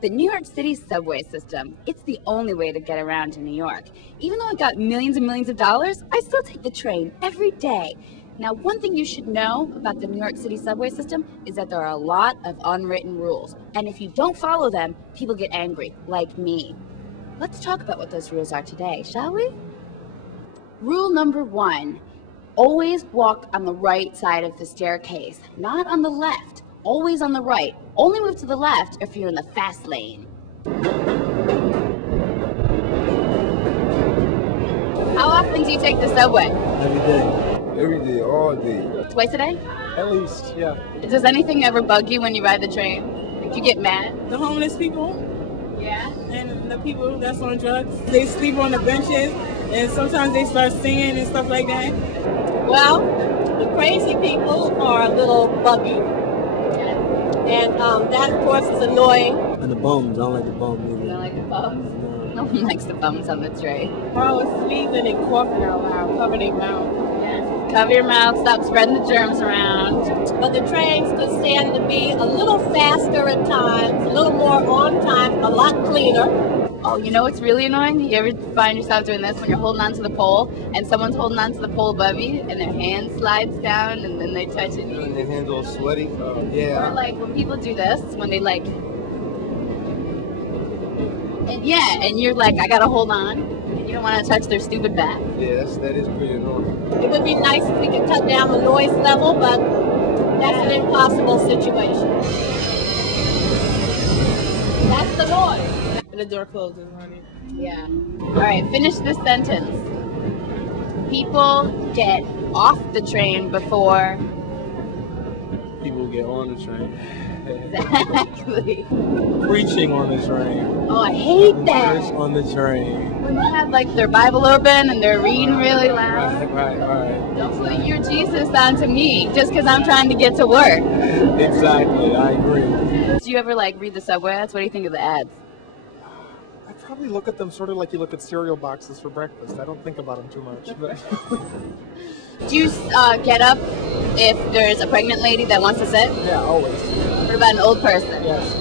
The New York City subway system, it's the only way to get around to New York. Even though it got millions and millions of dollars, I still take the train every day. Now, one thing you should know about the New York City subway system is that there are a lot of unwritten rules. And if you don't follow them, people get angry, like me. Let's talk about what those rules are today, shall we? Rule number 1, always walk on the right side of the staircase, not on the left. Always on the right. Only move to the left if you're in the fast lane. How often do you take the subway? Every day. Every day, all day. Twice a day? At least, yeah. Does anything ever bug you when you ride the train? Like, you get mad? The homeless people. Yeah? And the people that's on drugs. They sleep on the benches, and sometimes they start singing and stuff like that. Well, the crazy people are a little buggy. And that, of course, is annoying. And the bums, I don't like the bums either. You don't like the bums? No one likes the bums on the train. Or sneezing and coughing out loud, cover their mouth. Yeah. Cover your mouth, stop spreading the germs around. But the trains could stand to be a little faster at times, a little more on time, a lot cleaner. Oh, you know what's really annoying? You ever find yourself doing this when you're holding onto the pole and someone's holding onto the pole above you and their hand slides down and then they touch it? And their hands all sweaty. Yeah. Or like when people do this, when they like, and yeah, and you're like, I gotta hold on, and you don't want to touch their stupid back. Yeah, that is pretty annoying. It would be nice if we could cut down the noise level, but that's an impossible situation. That's the noise. The door closes, honey. Yeah. All right, finish this sentence. People get off the train before. People get on the train. Exactly. Preaching on the train. Oh, I hate that. Church on the train. When they have like their Bible open and they're reading really loud. Right. Don't put your Jesus onto me just because I'm trying to get to work. Exactly, I agree. Do you ever like read the subway ads? What do you think of the ads? I probably look at them sort of like you look at cereal boxes for breakfast. I don't think about them too much. Do you get up if there's a pregnant lady that wants to sit? Yeah, always. What about an old person? Yes.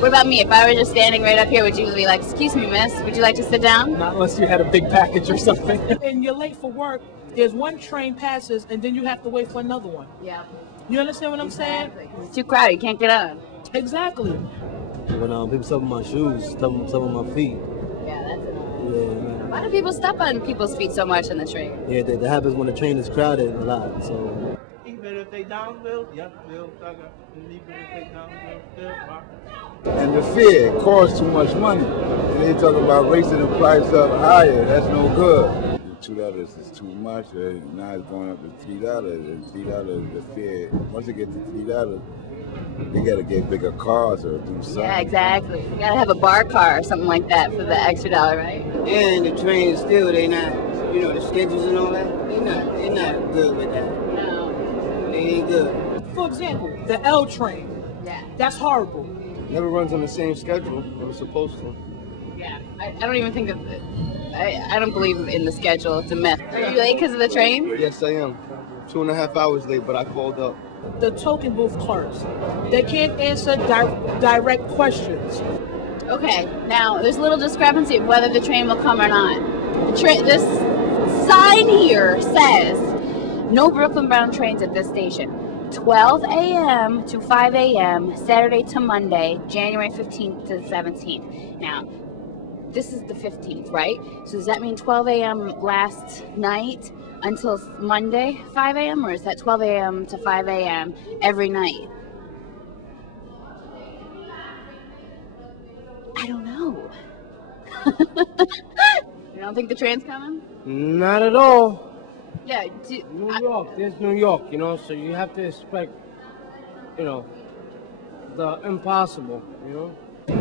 What about me? If I were just standing right up here, would you be like, excuse me, miss, would you like to sit down? Not unless you had a big package or something. And you're late for work, there's one train passes, and then you have to wait for another one. Yeah. You understand what I'm saying? It's too crowded, you can't get on. Exactly. When people step on my shoes, step on my feet. Yeah, that's annoying. Yeah. Why do people step on people's feet so much on the train? Yeah, that happens when the train is crowded a lot, so. Even if they downhill, even if they downhill, And the fare costs too much money. And they talk about raising the price up higher. That's no good. $2 is too much. Now it's going up to $3. And $3, the fare, once it gets to $3, they gotta get bigger cars or do something. Yeah, exactly. You gotta have a bar car or something like that for the extra $1, right? And the trains still, they not, the schedules and all that, they're not good with that. No. They ain't good. For example, the L train. Yeah. That's horrible. Never runs on the same schedule. It was supposed to. Yeah. I don't even think of it. I don't believe in the schedule. It's a myth. Are you late because of the train? Yes, I am. 2.5 hours late, but I called up. The token booth clerks, they can't answer direct questions. Okay, now there's a little discrepancy of whether the train will come or not. This sign here says, no Brooklyn Bound trains at this station. 12 a.m. to 5 a.m., Saturday to Monday, January 15th to the 17th. Now, this is the 15th, right? So does that mean 12 a.m. last night until Monday, 5 a.m., or is that 12 a.m. to 5 a.m. every night? I don't know. You don't think the train's coming? Not at all. Yeah. New York, there's New York, so you have to expect, the impossible,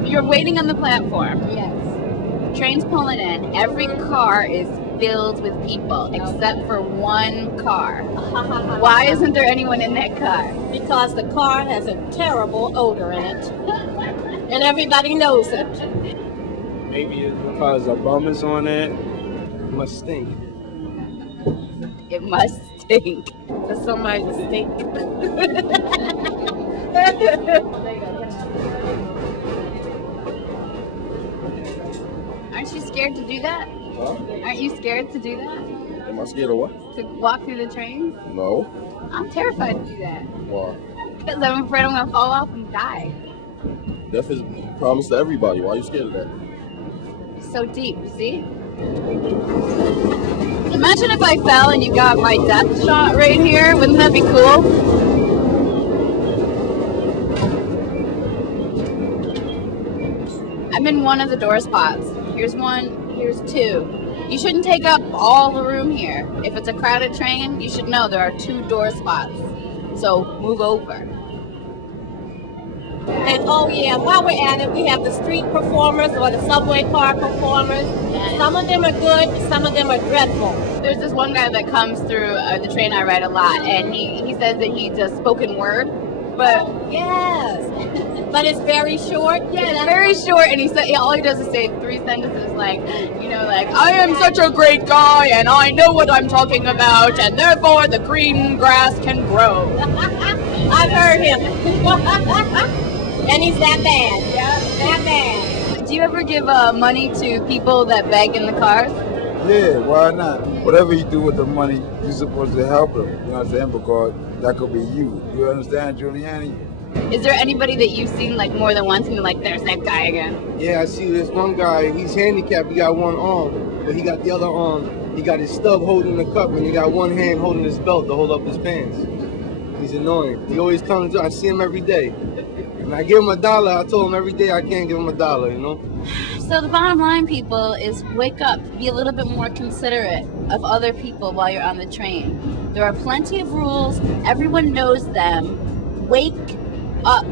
You're waiting on the platform. Yes. Train's pulling in. Every car is filled with people except for one car. Why isn't there anyone in that car? Because the car has a terrible odor in it. And everybody knows it. Maybe it's because a bum is on it. It must stink. It must stink. For somebody to stink. Aren't you scared to do that? Huh? Aren't you scared to do that? Am I scared of what? To walk through the train? No. I'm terrified to do that. Why? Because I'm afraid I'm gonna fall off and die. Death is promised to everybody. Why are you scared of that? So deep, see? Imagine if I fell and you got my death shot right here. Wouldn't that be cool? I'm in one of the door spots. Here's one, here's two. You shouldn't take up all the room here. If it's a crowded train, you should know there are 2 door spots. So move over. And oh yeah, while we're at it, we have the street performers or the subway car performers. Some of them are good, some of them are dreadful. There's this one guy that comes through the train I ride a lot, and he says that he does spoken word, but Yes, but it's very short. yeah, it's very short, and all he does is say 3 sentences like, I am such a great guy, and I know what I'm talking about, and therefore the green grass can grow. I've heard him. And he's that bad. Yeah, that bad. Do you ever give money to people that beg in the cars? Yeah, why not? Whatever you do with the money, you're supposed to help them. You know what I'm saying? Because that could be you. You understand, Giuliani? Is there anybody that you've seen like more than once and you're like, there's that guy again? Yeah, I see this one guy, he's handicapped, he got one arm, but he got the other arm, he got his stub holding the cup, and he got one hand holding his belt to hold up his pants. He's annoying. He always comes, I see him every day. And I give him $1, I told him every day I can't give him $1, you know? So the bottom line, people, is wake up. Be a little bit more considerate of other people while you're on the train. There are plenty of rules. Everyone knows them. Wake up.